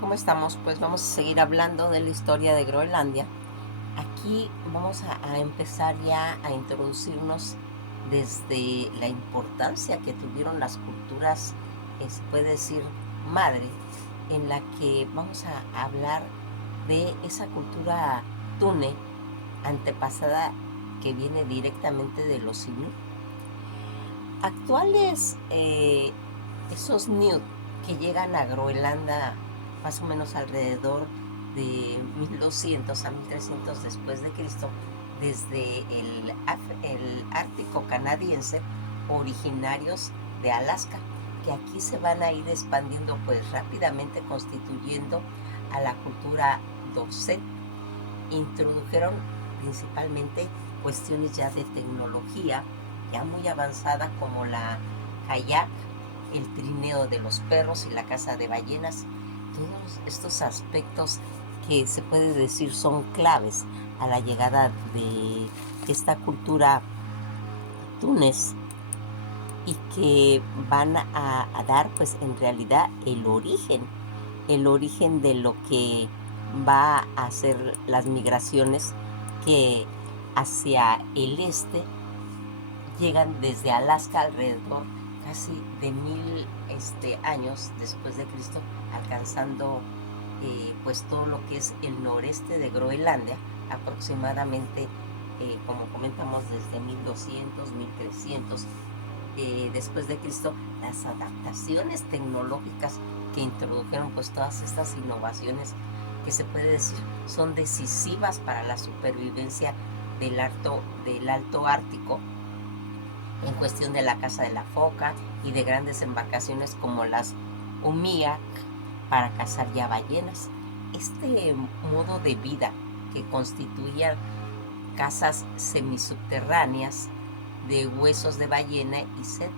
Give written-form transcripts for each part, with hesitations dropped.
¿Cómo estamos? Pues vamos a seguir hablando de la historia de Groenlandia. Aquí vamos a empezar ya a introducirnos desde la importancia que tuvieron las culturas, se puede decir, madre, en la que vamos a hablar de esa cultura Tune, antepasada, que viene directamente de los Inuit. Actuales, esos Newt que llegan a Groenlandia más o menos alrededor de 1200 a 1300 después de Cristo, desde el Ártico canadiense, originarios de Alaska, que aquí se van a ir expandiendo pues rápidamente, constituyendo a la cultura Dorset. Introdujeron principalmente cuestiones ya de tecnología ya muy avanzada, como la kayak, el trineo de los perros y la caza de ballenas. Todos estos aspectos que se puede decir son claves a la llegada de esta cultura Túnez, y que van a dar pues en realidad el origen de lo que va a ser las migraciones que hacia el este llegan desde Alaska alrededor casi de 1000 años después de Cristo, alcanzando pues todo lo que es el noreste de Groenlandia, aproximadamente, como comentamos, desde 1200, 1300 después de Cristo. Las adaptaciones tecnológicas que introdujeron pues todas estas innovaciones, que se puede decir son decisivas para la supervivencia del Alto Ártico, en cuestión de la caza de la foca y de grandes embarcaciones como las Umiak para cazar ya ballenas. Este modo de vida, que constituía casas semisubterráneas de huesos de ballena y sed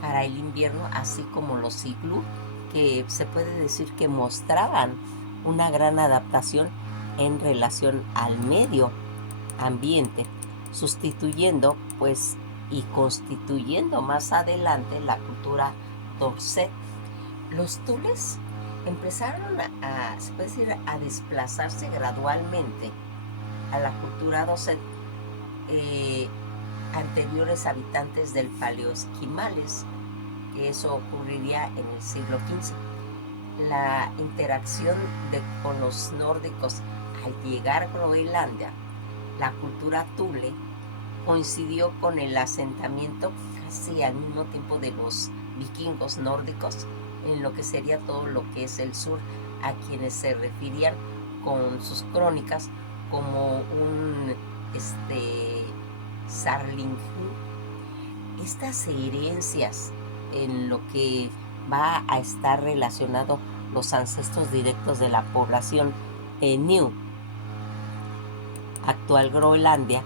para el invierno, así como los iglú, que se puede decir que mostraban una gran adaptación en relación al medio ambiente, sustituyendo pues y constituyendo más adelante la cultura Dorset. Los tules empezaron se puede decir, a desplazarse gradualmente a la cultura Dorset, eh, anteriores habitantes del Paleoesquimales, que eso ocurriría en el siglo XV. La interacción con los nórdicos al llegar a Groenlandia, la cultura Thule, coincidió con el asentamiento casi al mismo tiempo de los vikingos nórdicos en lo que sería todo lo que es el sur, a quienes se referían con sus crónicas como un Sarling. Estas herencias en lo que va a estar relacionado los ancestros directos de la población New, actual Groenlandia.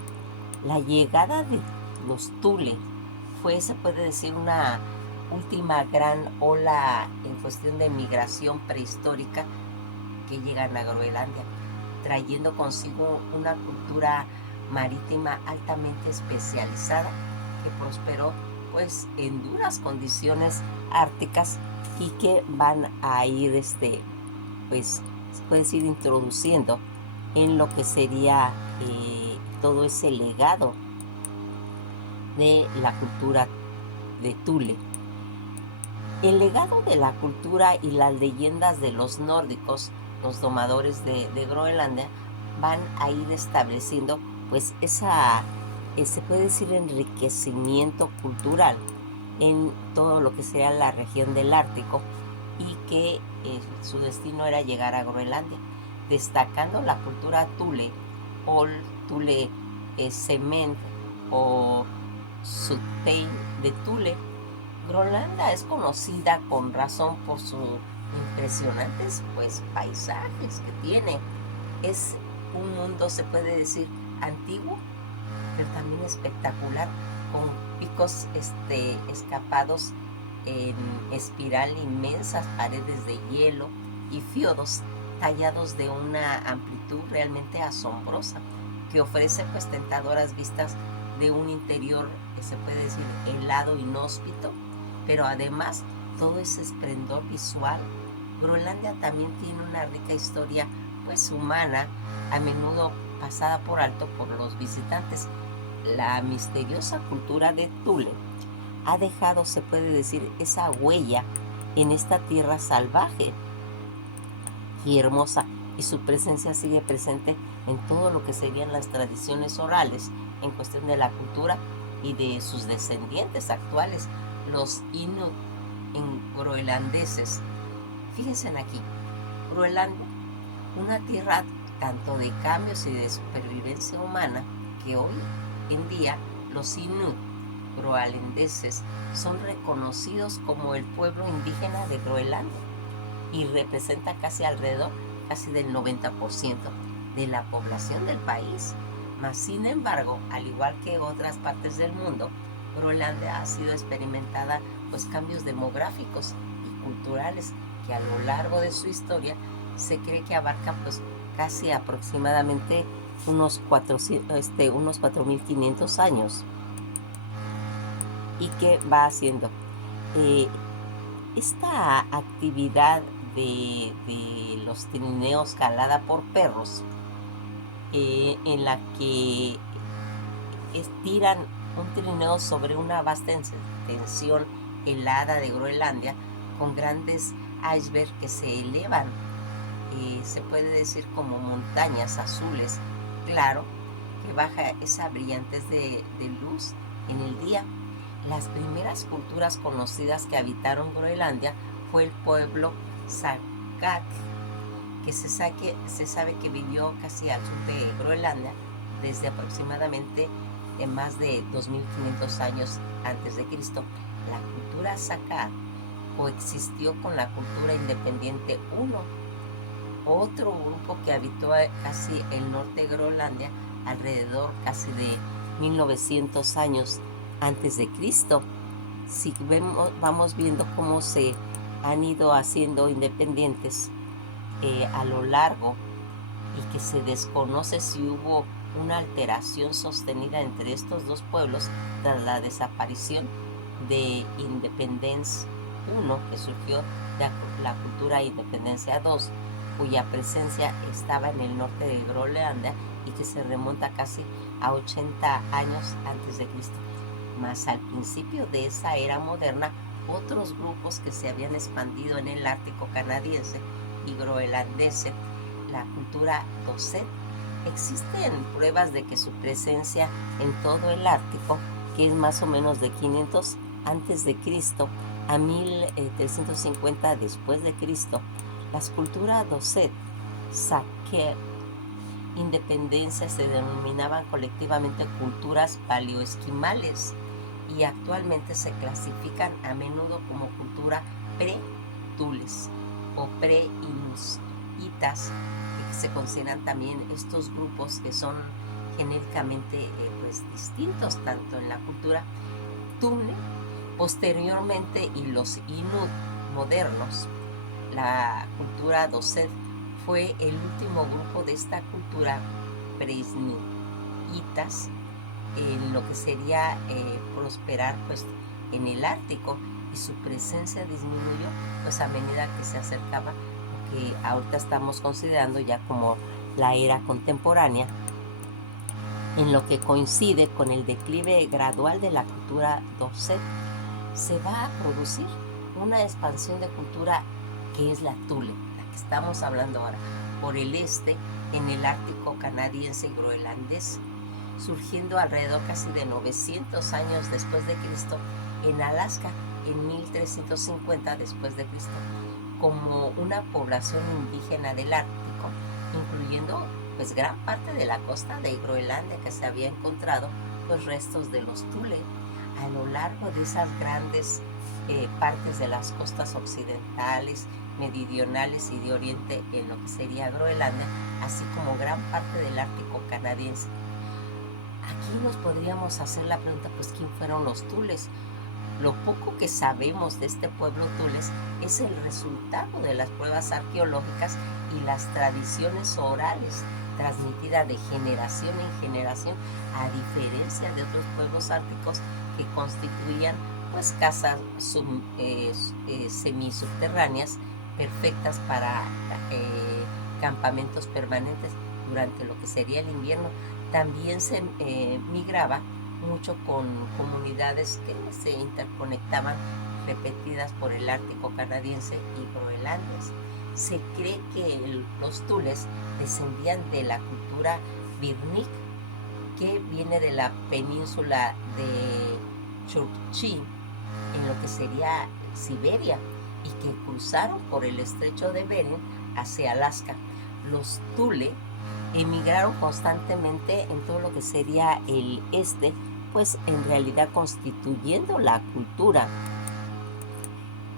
La llegada de los Thule fue, se puede decir, una última gran ola en cuestión de migración prehistórica que llegan a Groenlandia, trayendo consigo una cultura marítima altamente especializada, que prosperó pues en duras condiciones árticas, y que van a ir pues se puede decir introduciendo en lo que sería todo ese legado de la cultura de Thule. El legado de la cultura y las leyendas de los nórdicos, los domadores de Groenlandia, van a ir estableciendo pues se puede decir, enriquecimiento cultural en todo lo que sea la región del Ártico, y que su destino era llegar a Groenlandia, destacando la cultura Thule, Ol Thule Cement o Sudtey de Thule. Groenlandia es conocida con razón por sus impresionantes pues paisajes que tiene. Es un mundo, se puede decir, antiguo, pero también espectacular, con picos escapados en espiral, inmensas paredes de hielo y fiordos tallados de una amplitud realmente asombrosa, que ofrece pues tentadoras vistas de un interior que se puede decir helado, inhóspito, pero además todo ese esplendor visual Groenlandia también tiene una rica historia pues humana, a menudo pasada por alto por los visitantes. La misteriosa cultura de Thule ha dejado, se puede decir, esa huella en esta tierra salvaje y hermosa, y su presencia sigue presente en todo lo que serían las tradiciones orales en cuestión de la cultura y de sus descendientes actuales, los Inuit en groenlandeses. Fíjense aquí, Groenlandia, una tierra tanto de cambios y de supervivencia humana que hoy en día los Inuit groenlandeses son reconocidos como el pueblo indígena de Groenlandia y representa casi del 90% de la población del país. Mas, sin embargo, al igual que otras partes del mundo, Groenlandia ha sido experimentada pues cambios demográficos y culturales que a lo largo de su historia se cree que abarca pues casi aproximadamente unos 4.500 años. ¿Y qué va haciendo? Esta actividad de los trineos jalada por perros, en la que estiran un trineo sobre una vasta extensión helada de Groenlandia con grandes icebergs que se elevan, se puede decir como montañas azules, claro, que baja esa brillantez de luz en el día. Las primeras culturas conocidas que habitaron Groenlandia fue el pueblo Sakak, que se sabe que vivió casi al sur de Groenlandia desde aproximadamente más de 2.500 años antes de Cristo. La cultura Sakak coexistió con la cultura independiente Huno, otro grupo que habitó casi el norte de Groenlandia alrededor casi de 1900 años antes de Cristo. Si vamos viendo cómo se han ido haciendo independientes a lo largo, y que se desconoce si hubo una alteración sostenida entre estos dos pueblos tras la desaparición de Independence 1, que surgió de la cultura Independencia 2, cuya presencia estaba en el norte de Groenlandia y que se remonta casi a 80 años antes de Cristo. Mas al principio de esa era moderna, otros grupos que se habían expandido en el Ártico canadiense y groenlandese, la cultura Doset, existen pruebas de que su presencia en todo el Ártico, que es más o menos de 500 antes de Cristo a 1350 después de Cristo, las culturas Doset, Saker, Independencia se denominaban colectivamente culturas paleoesquimales y actualmente se clasifican a menudo como cultura pre-Tules o pre-Inuitas, que se consideran también estos grupos que son genéricamente pues distintos tanto en la cultura Tune posteriormente y los Inuit modernos. La cultura Doset fue el último grupo de esta cultura pre-Inuitas en lo que sería prosperar pues en el Ártico, y su presencia disminuyó pues a medida que se acercaba lo que ahorita estamos considerando ya como la era contemporánea, en lo que coincide con el declive gradual de la cultura Doset. Se va a producir una expansión de cultura que es la Thule, la que estamos hablando ahora, por el este en el Ártico canadiense y groenlandés, surgiendo alrededor casi de 900 años después de Cristo en Alaska en 1350 después de Cristo, como una población indígena del Ártico, incluyendo pues gran parte de la costa de Groenlandia, que se había encontrado pues restos de los Thule a lo largo de esas grandes partes de las costas occidentales, meridionales y de oriente en lo que sería Groenlandia, así como gran parte del Ártico canadiense. Aquí nos podríamos hacer la pregunta, pues, ¿quién fueron los Thules? Lo poco que sabemos de este pueblo Thules es el resultado de las pruebas arqueológicas y las tradiciones orales transmitidas de generación en generación, a diferencia de otros pueblos árticos que constituían pues casas semisubterráneas perfectas para campamentos permanentes durante lo que sería el invierno. También se migraba mucho con comunidades que se interconectaban repetidas por el Ártico canadiense y groenlandés. Se cree que los tules descendían de la cultura Birnik, que viene de la península de Chukchi, en lo que sería Siberia, y que cruzaron por el estrecho de Bering hacia Alaska. Los Thule emigraron constantemente en todo lo que sería el este, pues en realidad constituyendo la cultura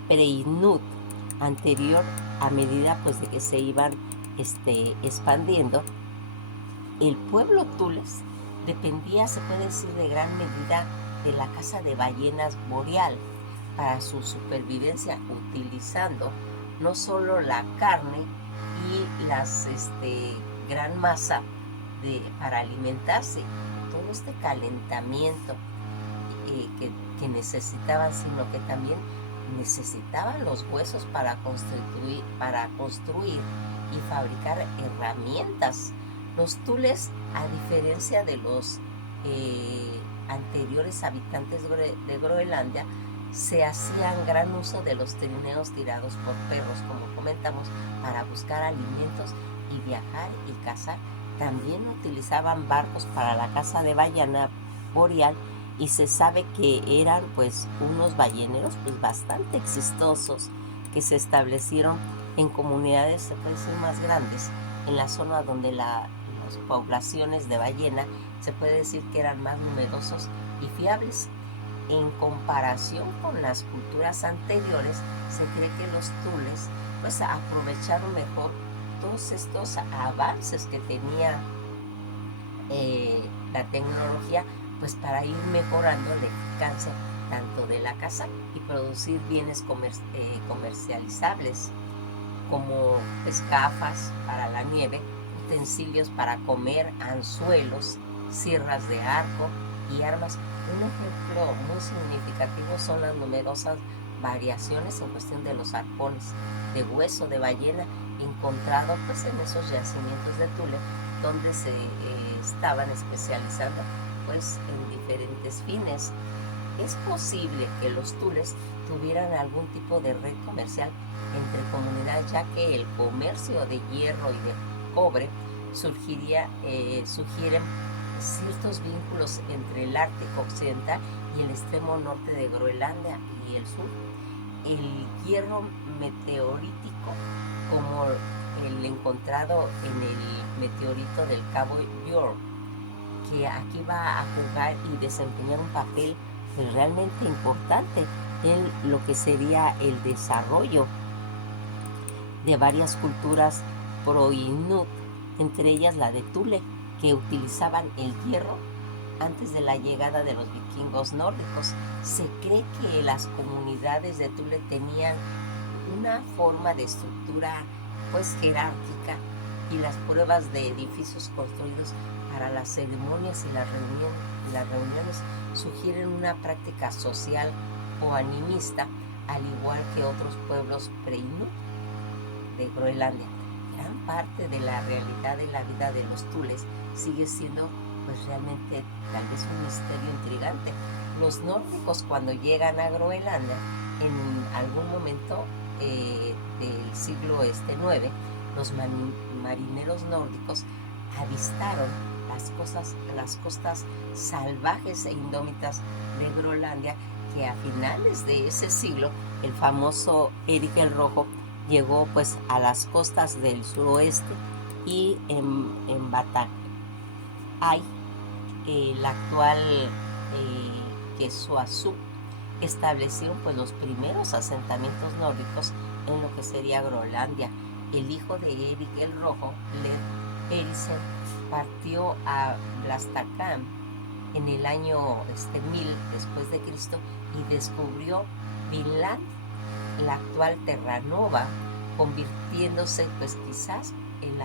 pre-Inuit anterior a medida pues de que se iban expandiendo. El pueblo Tules dependía, se puede decir, de gran medida de la caza de ballenas boreal para su supervivencia, utilizando no solo la carne y las gran masa para alimentarse, todo este calentamiento que necesitaban, sino que también necesitaban los huesos para construir y fabricar herramientas. Los tules, a diferencia de los anteriores habitantes de Groenlandia, se hacían gran uso de los trineos tirados por perros, como comentamos, para buscar alimentos y viajar y cazar. También utilizaban barcos para la caza de ballena boreal, y se sabe que eran pues unos balleneros pues bastante exitosos, que se establecieron en comunidades, se puede decir, más grandes, en la zona donde las poblaciones de ballena se puede decir que eran más numerosos y fiables. En comparación con las culturas anteriores, se cree que los tules pues aprovecharon mejor todos estos avances que tenía la tecnología, pues para ir mejorando la eficacia tanto de la caza y producir bienes comercializables, como pues, gafas para la nieve, utensilios para comer, anzuelos, sierras de arco y armas. Un ejemplo muy significativo son las numerosas variaciones en cuestión de los arpones de hueso de ballena encontrados pues, en esos yacimientos de Thule, donde se estaban especializando pues, en diferentes fines. Es posible que los Tules tuvieran algún tipo de red comercial entre comunidades, ya que el comercio de hierro y de cobre sugieren ciertos vínculos entre el Ártico occidental y el extremo norte de Groenlandia y el sur. El hierro meteorítico, como el encontrado en el meteorito del Cabo York, que aquí va a jugar y desempeñar un papel pues, realmente importante en lo que sería el desarrollo de varias culturas pro-Inuit, entre ellas la de Thule, que utilizaban el hierro antes de la llegada de los vikingos nórdicos. Se cree que las comunidades de Thule tenían una forma de estructura pues jerárquica, y las pruebas de edificios construidos para las ceremonias y las reuniones sugieren una práctica social o animista, al igual que otros pueblos pre-Inuit de Groenlandia. Gran parte de la realidad de la vida de los Tules sigue siendo pues realmente tal vez un misterio intrigante. Los nórdicos, cuando llegan a Groenlandia en algún momento del siglo IX, los marineros nórdicos avistaron las costas salvajes e indómitas de Groenlandia, que a finales de ese siglo el famoso Erik el Rojo llegó pues a las costas del suroeste, y en Batang, la actual Kesuazú, establecieron pues los primeros asentamientos nórdicos en lo que sería Groenlandia. El hijo de Erik el Rojo, Led Eriksen, partió a Blastakam en el año 1000 después de Cristo y descubrió Vinland, la actual Terranova, convirtiéndose pues quizás en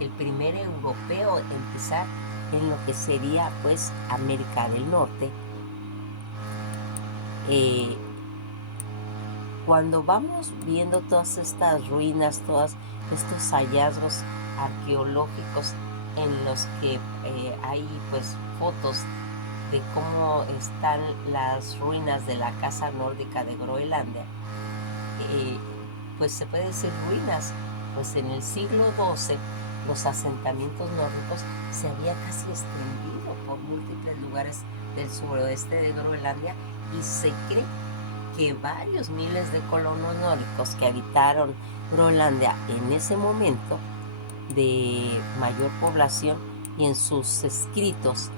el primer europeo en pisar en lo que sería pues América del Norte. Cuando vamos viendo todas estas ruinas, todos estos hallazgos arqueológicos en los que hay pues fotos de cómo están las ruinas de la casa nórdica de Groenlandia, eh, pues se puede decir ruinas, pues en el siglo XII los asentamientos nórdicos se habían casi extendido por múltiples lugares del suroeste de Groenlandia y se cree que varios miles de colonos nórdicos que habitaron Groenlandia en ese momento de mayor población, y en sus escritos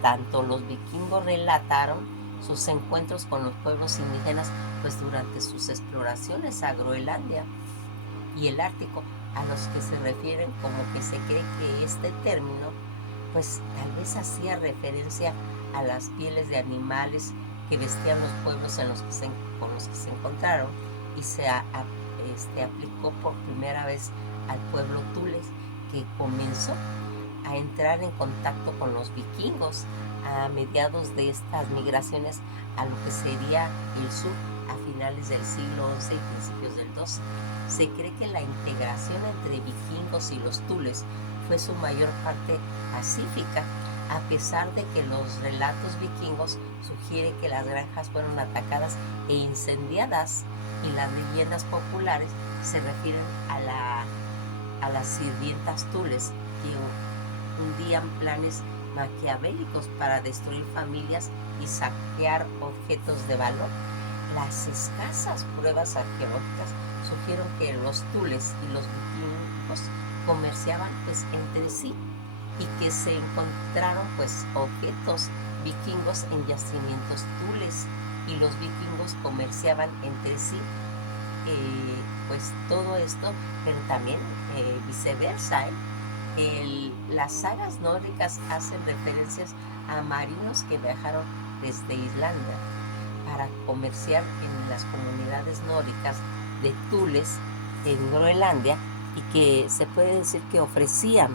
tanto los vikingos relataron sus encuentros con los pueblos indígenas pues durante sus exploraciones a Groenlandia y el Ártico, a los que se refieren como que se cree que este término pues tal vez hacía referencia a las pieles de animales que vestían los pueblos con los que se encontraron, y se aplicó por primera vez al pueblo Tules, que comenzó a entrar en contacto con los vikingos a mediados de estas migraciones a lo que sería el sur a finales del siglo XI y principios del XII. Se cree que la integración entre vikingos y los tules fue su mayor parte pacífica, a pesar de que los relatos vikingos sugieren que las granjas fueron atacadas e incendiadas, y las leyendas populares se refieren a las sirvientas tules que hundían planes maquiavélicos para destruir familias y saquear objetos de valor. Las escasas pruebas arqueológicas sugieren que los tules y los vikingos comerciaban pues entre sí, y que se encontraron pues objetos vikingos en yacimientos tules, y los vikingos comerciaban entre sí pues todo esto, pero también viceversa. Las sagas nórdicas hacen referencias a marinos que viajaron desde Islandia para comerciar en las comunidades nórdicas de Tules en Groenlandia, y que se puede decir que ofrecían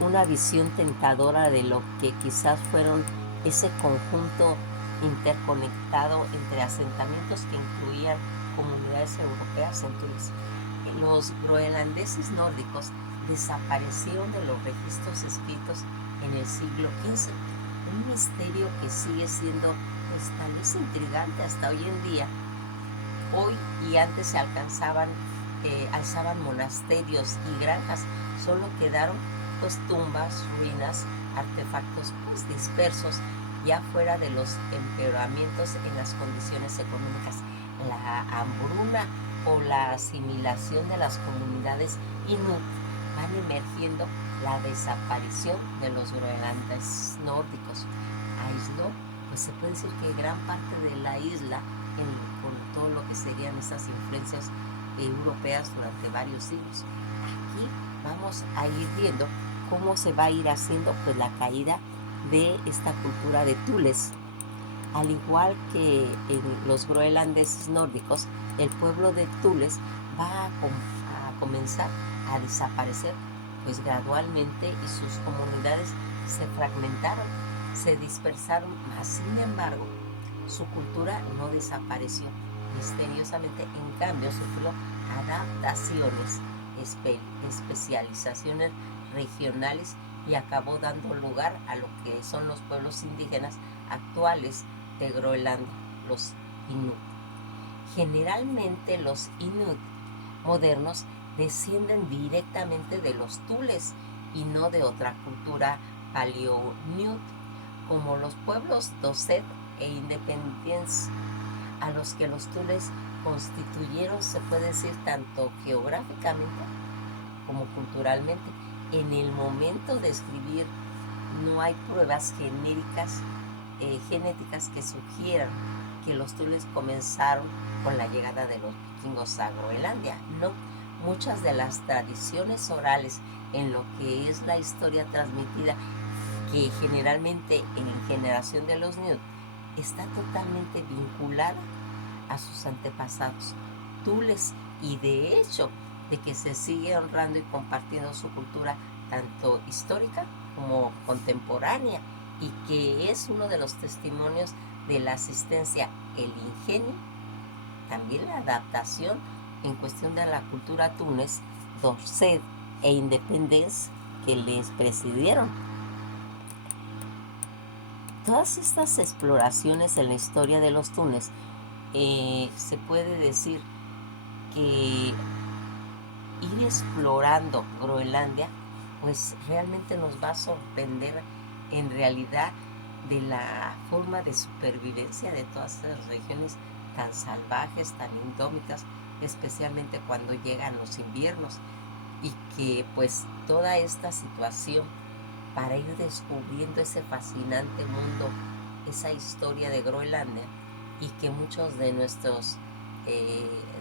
una visión tentadora de lo que quizás fueron ese conjunto interconectado entre asentamientos que incluían comunidades europeas en Tules. Los groenlandeses nórdicos desaparecieron de los registros escritos en el siglo XV, un misterio que sigue siendo pues tal vez intrigante hasta hoy en día. Hoy y antes se alzaban monasterios y granjas, solo quedaron pues tumbas, ruinas, artefactos pues dispersos, ya fuera de los empeoramientos en las condiciones económicas, la hambruna o la asimilación de las comunidades inuit, van emergiendo la desaparición de los groenlandeses nórdicos. Aisló, pues se puede decir que gran parte de la isla con todo lo que serían esas influencias europeas durante varios siglos. Aquí vamos a ir viendo cómo se va a ir haciendo pues la caída de esta cultura de Tules. Al igual que en los groenlandeses nórdicos, el pueblo de Tules va a comenzar a desaparecer pues gradualmente, y sus comunidades se fragmentaron, se dispersaron, mas sin embargo su cultura no desapareció. Misteriosamente, en cambio, sufrió adaptaciones, especializaciones regionales, y acabó dando lugar a lo que son los pueblos indígenas actuales de Groenlandia, los Inuit. Generalmente los Inuit modernos descienden directamente de los tules y no de otra cultura paleo-Inuit, como los pueblos Dosset e Independence, a los que los tules constituyeron, se puede decir, tanto geográficamente como culturalmente. En el momento de escribir no hay pruebas genéticas que sugieran que los tules comenzaron con la llegada de los vikingos a Groenlandia. No, muchas de las tradiciones orales en lo que es la historia transmitida, que generalmente en generación de los Inuit está totalmente vinculada a sus antepasados tules, y de hecho de que se sigue honrando y compartiendo su cultura tanto histórica como contemporánea, y que es uno de los testimonios de la asistencia, el ingenio también la adaptación en cuestión de la cultura túnez, Dorset e Independence que les presidieron. Todas estas exploraciones en la historia de los túnez, se puede decir que ir explorando Groenlandia, pues realmente nos va a sorprender en realidad de la forma de supervivencia de todas esas regiones tan salvajes, tan indómitas, especialmente cuando llegan los inviernos, y que pues toda esta situación para ir descubriendo ese fascinante mundo, esa historia de Groenlandia, y que muchos de nuestros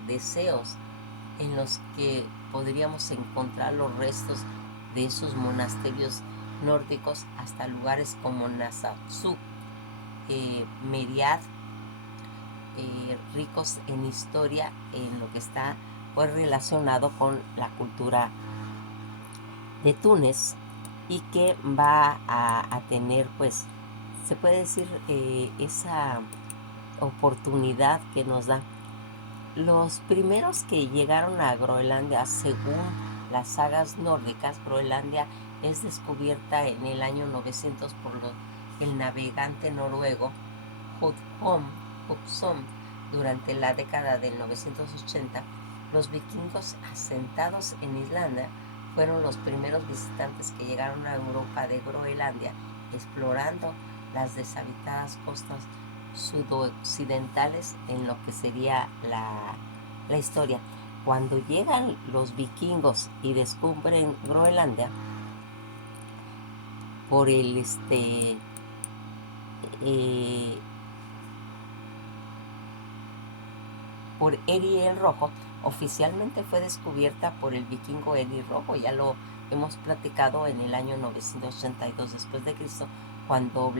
deseos en los que podríamos encontrar los restos de esos monasterios nórdicos hasta lugares como Narsarsuaq, Meriad, ricos en historia, en lo que está pues relacionado con la cultura de Túnez, y que va a tener, pues, se puede decir, esa oportunidad que nos da. Los primeros que llegaron a Groenlandia, según las sagas nórdicas, Groenlandia es descubierta en el año 900 por el navegante noruego Hugson. Durante la década del 980, los vikingos asentados en Islandia fueron los primeros visitantes que llegaron a Europa de Groenlandia, explorando las deshabitadas costas sudoccidentales en lo que sería la historia. Cuando llegan los vikingos y descubren Groenlandia por por Eri el Rojo, oficialmente fue descubierta por el vikingo Eri Rojo. Ya lo hemos platicado en el año 982 después de Cristo, cuando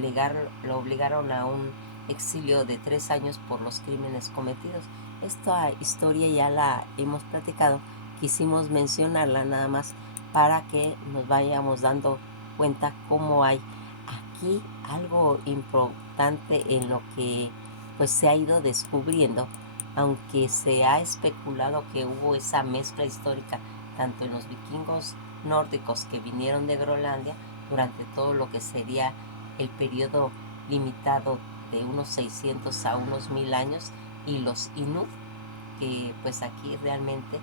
lo obligaron a un exilio de 3 años por los crímenes cometidos. Esta historia ya la hemos platicado, quisimos mencionarla nada más para que nos vayamos dando cuenta cómo hay aquí algo importante en lo que pues se ha ido descubriendo, aunque se ha especulado que hubo esa mezcla histórica tanto en los vikingos nórdicos que vinieron de Groenlandia durante todo lo que sería el periodo limitado de unos 600 a unos 1000 años, y los Inuit, que pues aquí realmente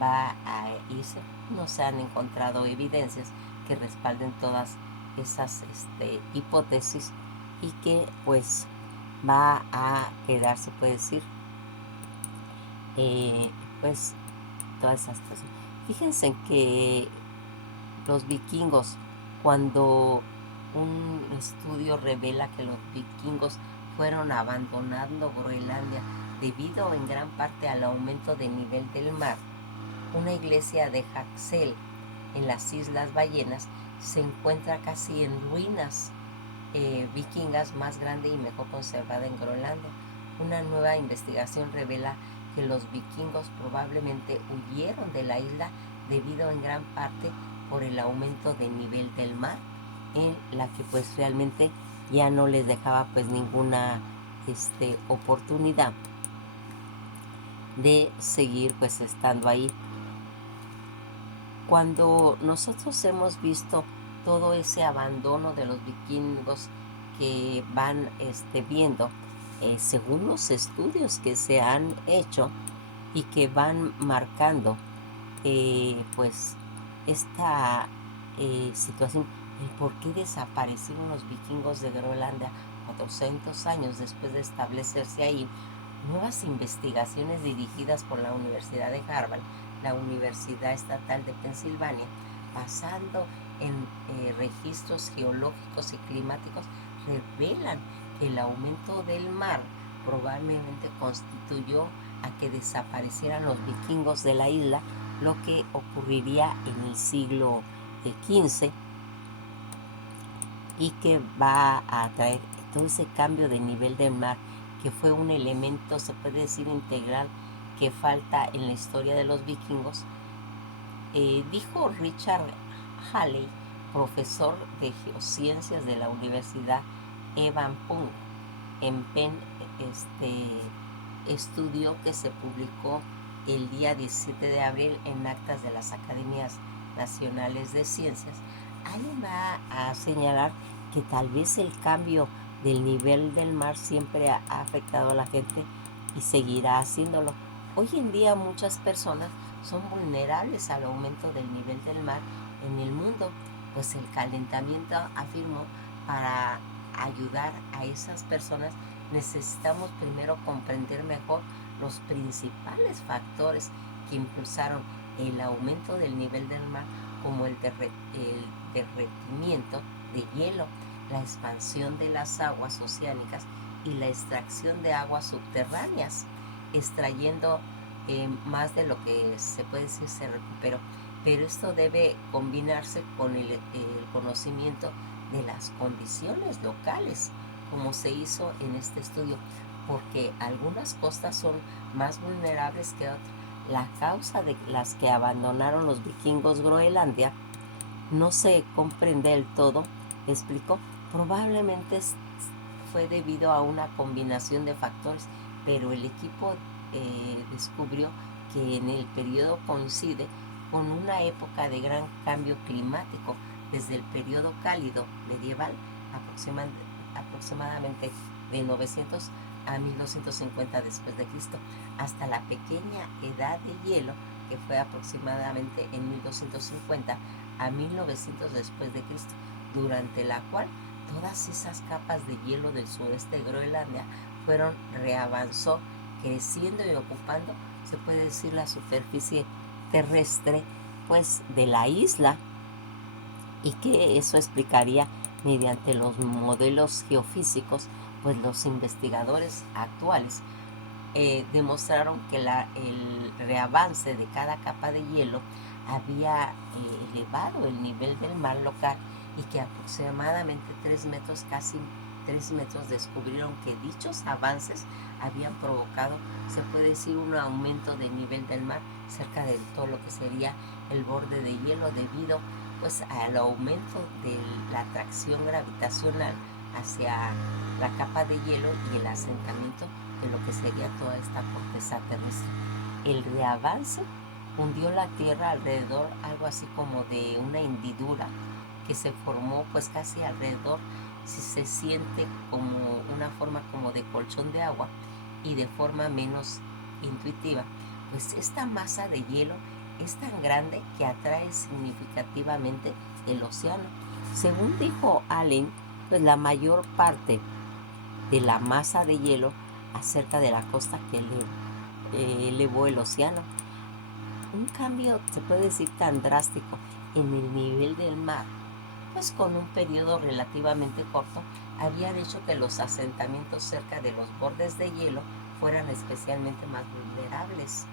va a irse. No se han encontrado evidencias que respalden todas esas hipótesis, y que pues va a quedar, se puede decir, pues todas esas cosas. Fíjense que los vikingos, cuando un estudio revela que los vikingos fueron abandonando Groenlandia debido en gran parte al aumento del nivel del mar, una iglesia de Haxel en las Islas Ballenas se encuentra casi en ruinas vikingas, más grande y mejor conservada en Groenlandia. Una nueva investigación revela que los vikingos probablemente huyeron de la isla debido en gran parte por el aumento del nivel del mar, en la que pues realmente ya no les dejaba pues ninguna oportunidad de seguir pues estando ahí. Cuando nosotros hemos visto todo ese abandono de los vikingos que van viendo, según los estudios que se han hecho y que van marcando pues esta situación, el por qué desaparecieron los vikingos de Groenlandia 400 años después de establecerse ahí, nuevas investigaciones dirigidas por la Universidad de Harvard, la Universidad Estatal de Pensilvania, basando en registros geológicos y climáticos, revelan que el aumento del mar probablemente constituyó a que desaparecieran los vikingos de la isla, lo que ocurriría en el siglo XV, y que va a traer todo ese cambio de nivel del mar, que fue un elemento, se puede decir, integral, que falta en la historia de los vikingos. Dijo Richard Halley, profesor de geociencias de la Universidad Evan Punk en Penn estudio que se publicó el día 17 de abril en actas de las Academias Nacionales de Ciencias, alguien va a señalar que tal vez el cambio del nivel del mar siempre ha afectado a la gente y seguirá haciéndolo. Hoy en día muchas personas son vulnerables al aumento del nivel del mar en el mundo, pues el calentamiento, afirmó, para ayudar a esas personas necesitamos primero comprender mejor los principales factores que impulsaron el aumento del nivel del mar, como el derretimiento de hielo, la expansión de las aguas oceánicas y la extracción de aguas subterráneas, extrayendo más de lo que se puede decir se recuperó. Pero esto debe combinarse con el conocimiento de las condiciones locales, como se hizo en este estudio, porque algunas costas son más vulnerables que otras. La causa de las que abandonaron los vikingos Groenlandia no se comprende del todo, explicó. Probablemente fue debido a una combinación de factores, pero el equipo descubrió que en el periodo coincide con una época de gran cambio climático, desde el periodo cálido medieval, aproximadamente de 900 a 1250 después de Cristo, hasta la pequeña edad de hielo, que fue aproximadamente en 1250 a 1900 después de Cristo, durante la cual todas esas capas de hielo del sureste de Groenlandia reavanzó, creciendo y ocupando, se puede decir, la superficie terrestre, pues, de la isla, y que eso explicaría mediante los modelos geofísicos, pues los investigadores actuales demostraron que el reavance de cada capa de hielo había elevado el nivel del mar local, y que aproximadamente 3 metros, casi 3 metros, descubrieron que dichos avances habían provocado, se puede decir, un aumento del nivel del mar cerca de todo lo que sería el borde de hielo, debido pues al aumento de la atracción gravitacional hacia la capa de hielo y el asentamiento de lo que sería toda esta corteza terrestre. El reavance hundió la Tierra alrededor, algo así como de una hendidura que se formó pues casi alrededor, si se siente como una forma como de colchón de agua, y de forma menos intuitiva, pues esta masa de hielo es tan grande que atrae significativamente el océano. Según dijo Allen, pues la mayor parte de la masa de hielo acerca de la costa que elevó el océano. Un cambio, se puede decir, tan drástico en el nivel del mar, pues con un periodo relativamente corto, habían hecho que los asentamientos cerca de los bordes de hielo fueran especialmente más vulnerables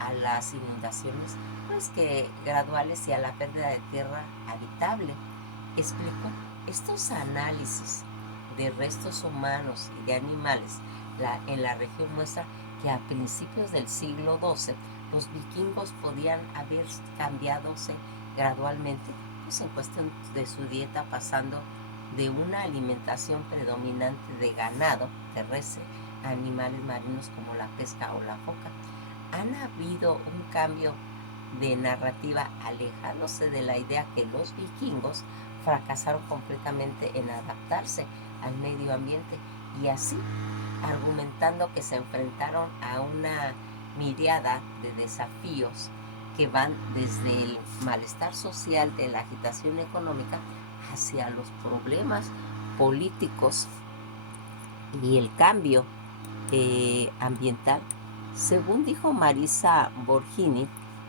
a las inundaciones, pues que graduales, y a la pérdida de tierra habitable. Explico, estos análisis de restos humanos y de animales en la región muestra que a principios del siglo XII los vikingos podían haber cambiadose gradualmente, pues en cuestión de su dieta, pasando de una alimentación predominante de ganado terrestre a animales marinos como la pesca o la foca. Han habido un cambio de narrativa, alejándose de la idea que los vikingos fracasaron completamente en adaptarse al medio ambiente, y así argumentando que se enfrentaron a una miriada de desafíos que van desde el malestar social de la agitación económica hacia los problemas políticos y el cambio ambiental. Según dijo Marisa Borghini,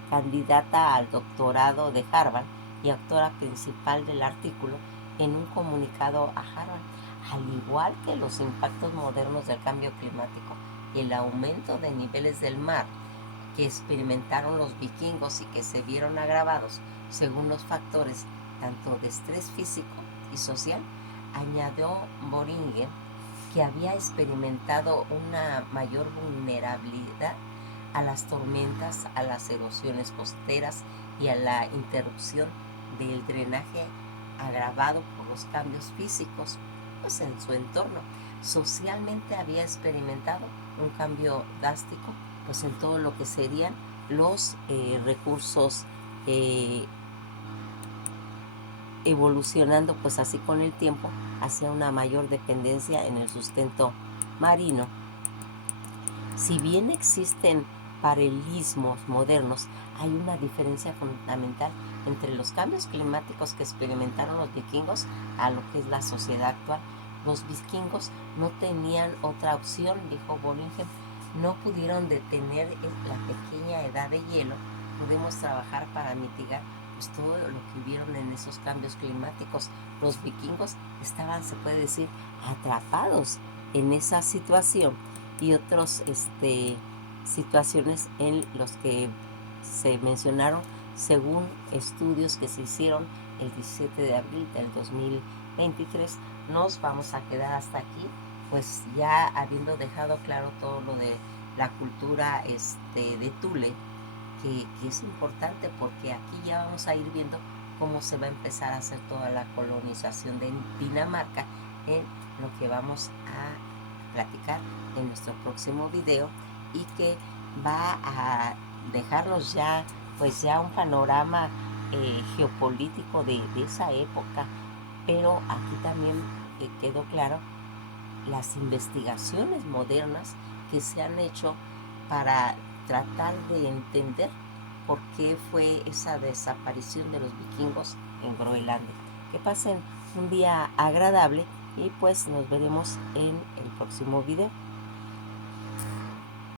candidata al doctorado de Harvard y autora principal del artículo, en un comunicado a Harvard, al igual que los impactos modernos del cambio climático y el aumento de niveles del mar que experimentaron los vikingos y que se vieron agravados según los factores tanto de estrés físico y social, añadió Boringen que había experimentado una mayor vulnerabilidad a las tormentas, a las erosiones costeras y a la interrupción del drenaje agravado por los cambios físicos, pues en su entorno. Socialmente había experimentado un cambio drástico pues en todo lo que serían los recursos, evolucionando pues así con el tiempo hacia una mayor dependencia en el sustento marino. Si bien existen paralelismos modernos, hay una diferencia fundamental entre los cambios climáticos que experimentaron los vikingos a lo que es la sociedad actual. Los vikingos no tenían otra opción, dijo Bollingen, no pudieron detener la pequeña edad de hielo. Podemos trabajar para mitigar pues todo lo que vieron en esos cambios climáticos. Los vikingos estaban, se puede decir, atrapados en esa situación y otras situaciones en los que se mencionaron según estudios que se hicieron el 17 de abril del 2023. Nos vamos a quedar hasta aquí, pues ya habiendo dejado claro todo lo de la cultura de Thule, que es importante porque aquí ya vamos a ir viendo cómo se va a empezar a hacer toda la colonización de Dinamarca en lo que vamos a platicar en nuestro próximo video y que va a dejarnos ya pues ya un panorama geopolítico de esa época, pero aquí también quedó claro las investigaciones modernas que se han hecho para tratar de entender por qué fue esa desaparición de los vikingos en Groenlandia. Que pasen un día agradable y pues nos veremos en el próximo video.